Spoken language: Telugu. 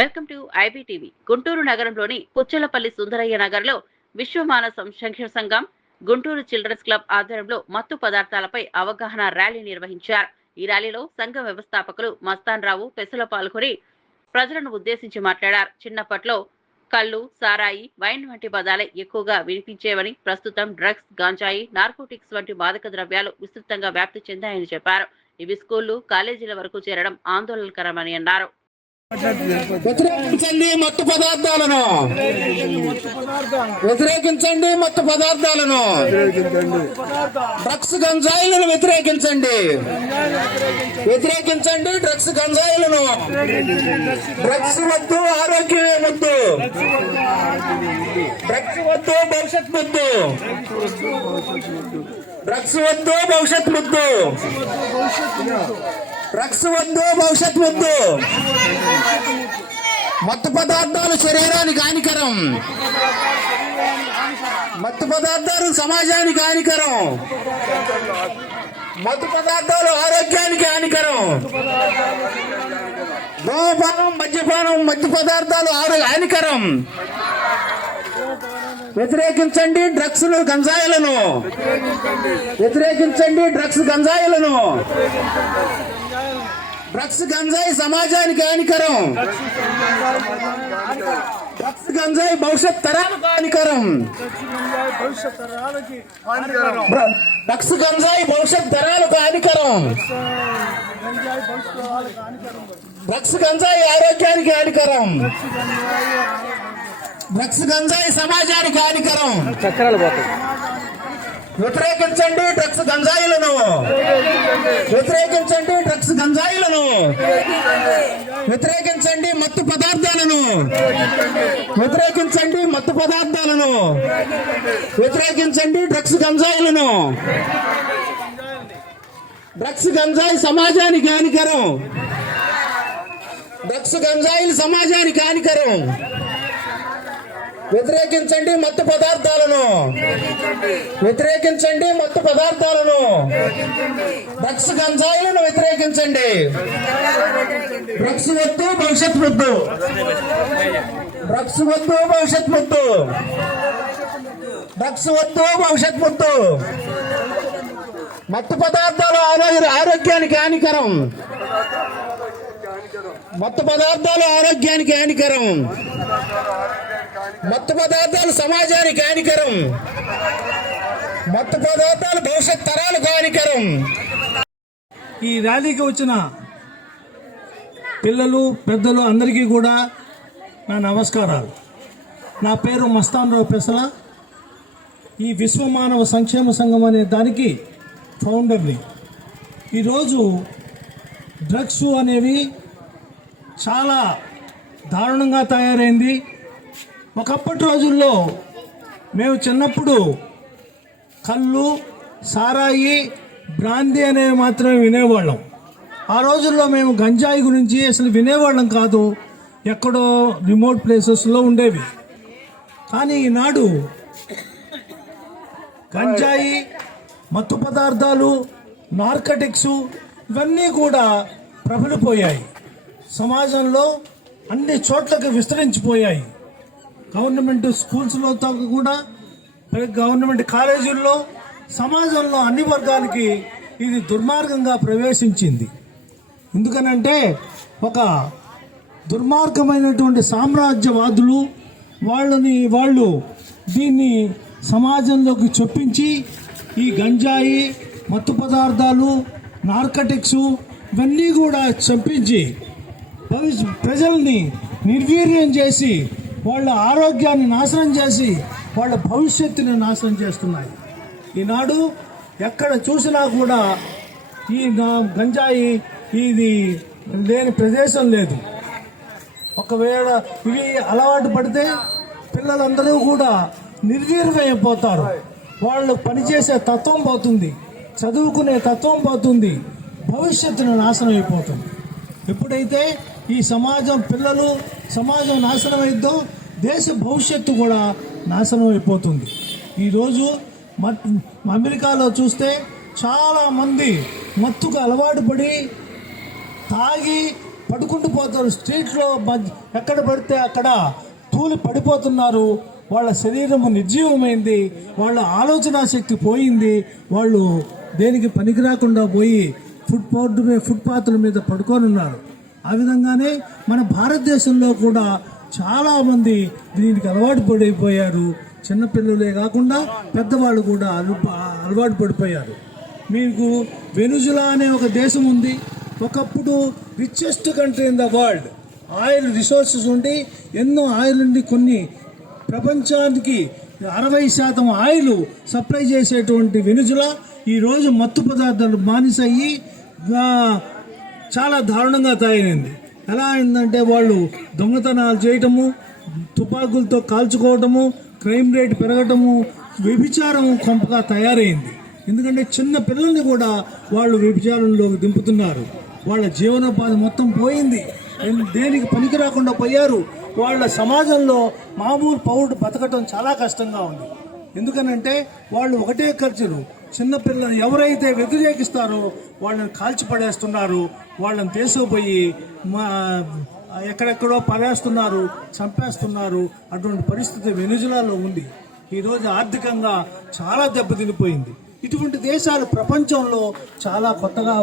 Welcome to IBTV. గుంటూరు నగరంలోని పుచ్చలపల్లి సుందరయ్య నగర్లో విశ్వమానవ సంక్షేమ సంఘం గుంటూరు చిల్డ్రన్స్ క్లబ్ ఆధ్వర్యంలో మత్తు పదార్థాలపై అవగాహన ర్యాలీ నిర్వహించారు. ఈ ర్యాలీలో సంఘం వ్యవస్థాపకులు మస్తాన్ రావు పెసల పాల్గొని ప్రజలను ఉద్దేశించి మాట్లాడారు. చిన్నప్పట్లో కళ్ళు, సారాయి, వైన్ వంటి పదాలే ఎక్కువగా వినిపించేవని, ప్రస్తుతం డ్రగ్స్, గాంజాయి, నార్కోటిక్స్ వంటి మాదక ద్రవ్యాలు విస్తృతంగా వ్యాప్తి చెందాయని చెప్పారు. ఇవి స్కూళ్లు, కాలేజీల వరకు చేరడం ఆందోళనకరమని అన్నారు. వ్యతిరేకించండి మత్తు పదార్థాలను, వ్యతిరేకించండి మత్తు పదార్థాలను, డ్రగ్స్ గంజాయిలను వ్యతిరేకించండి, వ్యతిరేకించండి డ్రగ్స్ గంజాయిలను. డ్రగ్స్ వద్దు, ఆరోగ్యమే వద్దు. డ్రగ్స్ వద్దు, భవిష్యత్ వద్దు. డ్రగ్స్ వద్దు, భవిష్యత్ వద్దు. డ్రగ్స్ వద్దు, భవిష్యత్ వద్దు. మత్తు పదార్థాలు శరీరానికి హానికరం, మత్తు పదార్థాలు సమాజానికి హానికరం, మత్తు పదార్థాలు ఆరోగ్యానికి హానికరం. ధూమపానం, మద్యపానం, మత్తు పదార్థాలు హానికరం. వ్యతిరేకించండి డ్రగ్స్ గంజాయిలను, వ్యతిరేకించండి డ్రగ్స్ గంజాయిలను. డ్రగ్స్ గంజాయి సమాజానికి హానికరం, డ్రగ్స్ గంజాయి భవిష్యత్ తరాలకు హానికరం. డ్రగ్స్ గంజాయి భవిష్యత్ తరాలకు హానికరం. డ్రగ్స్ గంజాయి ఆరోగ్యానికి హానికరం. డ్రగ్స్ గంజాయి సమాజానికి హానికరం. వ్యతిరేకించండి డ్రగ్స్ గంజాయిలను, వ్యతిరేకించండి డ్రగ్స్ గంజాయిలను. వ్యతిరేకించండి మత్తు పదార్థాలను, వ్యతిరేకించండి మత్తు పదార్థాలను. వ్యతిరేకించండి డ్రగ్స్ గంజాయిలను. డ్రగ్స్ గంజాయి సమాజానికి హానికరం. డ్రగ్స్ గంజాయిలు సమాజానికి హానికరం. వ్యతిరేకించండి మత్తు పదార్థాలను, వ్యతిరేకించండి మత్తు పదార్థాలను. డ్రగ్స్ గంజాయిలను వ్యతిరేకించండి. డ్రగ్స్ వద్దు, భవిష్యత్ వద్దు. డ్రగ్స్ వద్దు, భవిష్యత్ వద్దు. డ్రగ్స్ వద్దు, భవిష్యత్ వద్దు. మత్తు పదార్థాలు ఆరోగ్యానికి హానికరం. మత్తు పదార్థాలు ఆరోగ్యానికి హానికరం. మత్తు పదార్థాలు సమాజానికి హానికరం. మత్తు పదార్థాలు భవిష్యత్ తరాలకు హానికరం. ఈ ర్యాలీకి వచ్చిన పిల్లలు, పెద్దలు అందరికీ కూడా నా నమస్కారాలు. నా పేరు మస్తాన్ రావు పెసల. ఈ విశ్వమానవ సంక్షేమ సంఘం అనే దానికి ఫౌండర్ని. ఈరోజు డ్రగ్స్ అనేవి చాలా దారుణంగా తయారైంది. ఒకప్పటి రోజుల్లో మేము చిన్నప్పుడు కళ్ళు, సారాయి, బ్రాందీ అనేవి మాత్రమే వినేవాళ్ళం. ఆ రోజుల్లో మేము గంజాయి గురించి అసలు వినేవాళ్ళం కాదు, ఎక్కడో రిమోట్ ప్లేసెస్లో ఉండేవి. కానీ ఈనాడు గంజాయి, మత్తు పదార్థాలు, నార్కటిక్స్ ఇవన్నీ కూడా ప్రబలిపోయాయి. సమాజంలో అన్ని చోట్లకి విస్తరించిపోయాయి. గవర్నమెంట్ స్కూల్స్లో కూడా, గవర్నమెంట్ కాలేజీల్లో, సమాజంలో అన్ని వర్గాలకి ఇది దుర్మార్గంగా ప్రవేశించింది. ఎందుకనంటే ఒక దుర్మార్గమైనటువంటి సామ్రాజ్యవాదులు వాళ్ళు దీన్ని సమాజంలోకి చొప్పించి ఈ గంజాయి, మత్తు పదార్థాలు, నార్కటిక్స్ ఇవన్నీ కూడా చంపించి ప్రజల్ని నిర్వీర్యం చేసి, వాళ్ళ ఆరోగ్యాన్ని నాశనం చేసి, వాళ్ళ భవిష్యత్తుని నాశనం చేస్తున్నాయి. ఈనాడు ఎక్కడ చూసినా కూడా ఈ గంజాయి ఇది లేని ప్రదేశం లేదు. ఒకవేళ ఇవి అలవాటు పడితే పిల్లలందరూ కూడా నిర్వీర్యమైపోతారు. వాళ్ళు పనిచేసే తత్వం పోతుంది, చదువుకునే తత్వం పోతుంది, భవిష్యత్తును నాశనం అయిపోతుంది. ఎప్పుడైతే ఈ సమాజం నాశనం అయిద్దో దేశ భవిష్యత్తు కూడా నాశనం అయిపోతుంది. ఈరోజు అమెరికాలో చూస్తే చాలామంది మత్తుకు అలవాటు పడి తాగి పడుకుంటూ పోతారు. స్ట్రీట్లో ఎక్కడ పడితే అక్కడ తూలి పడిపోతున్నారు. వాళ్ళ శరీరము నిర్జీవమైంది, వాళ్ళ ఆలోచన శక్తి పోయింది, వాళ్ళు దేనికి పనికి రాకుండా పోయి ఫుట్పాత్ల మీద పడుకొని ఉన్నారు. ఆ విధంగానే మన భారతదేశంలో కూడా చాలామంది దీనికి అలవాటు పడిపోయారు. చిన్నపిల్లలే కాకుండా పెద్దవాళ్ళు కూడా అలవాటు పడిపోయారు. మీకు వెనుజులా అనే ఒక దేశం ఉంది. ఒకప్పుడు richest country in the world. Oil resources ఉండి ఎన్నో ఆయిల్ ఉండి కొన్ని ప్రపంచానికి 60% ఆయిల్ సప్లై చేసేటువంటి వెనుజులా ఈరోజు మత్తు పదార్థాలు బానిసయ్యి చాలా దారుణంగా తయారైంది. ఎలా అయిందంటే వాళ్ళు దొంగతనాలు చేయటము, తుపాకులతో కాల్చుకోవటము, క్రైమ్ రేట్ పెరగటము, వ్యభిచారం కొంపగా తయారైంది. ఎందుకంటే చిన్న పిల్లల్ని కూడా వాళ్ళు వ్యభిచారంలోకి దింపుతున్నారు. వాళ్ళ జీవనోపాధి మొత్తం పోయింది, దేనికి పనికి రాకుండా పోయారు. వాళ్ళ సమాజంలో మామూలు పౌరుడు బతకటం చాలా కష్టంగా ఉంది. ఎందుకనంటే వాళ్ళు ఒకటే కల్చరు. చిన్నపిల్లలు ఎవరైతే వ్యతిరేకిస్తారో వాళ్ళని కాల్చిపడేస్తున్నారు, వాళ్ళని తీసుకుపోయి ఎక్కడెక్కడో పడేస్తున్నారు, చంపేస్తున్నారు. అటువంటి పరిస్థితి వెనుజులాలో ఉంది. ఈరోజు ఆర్థికంగా చాలా దెబ్బతినిపోయింది. ఇటువంటి దేశాలు ప్రపంచంలో చాలా కొత్తగా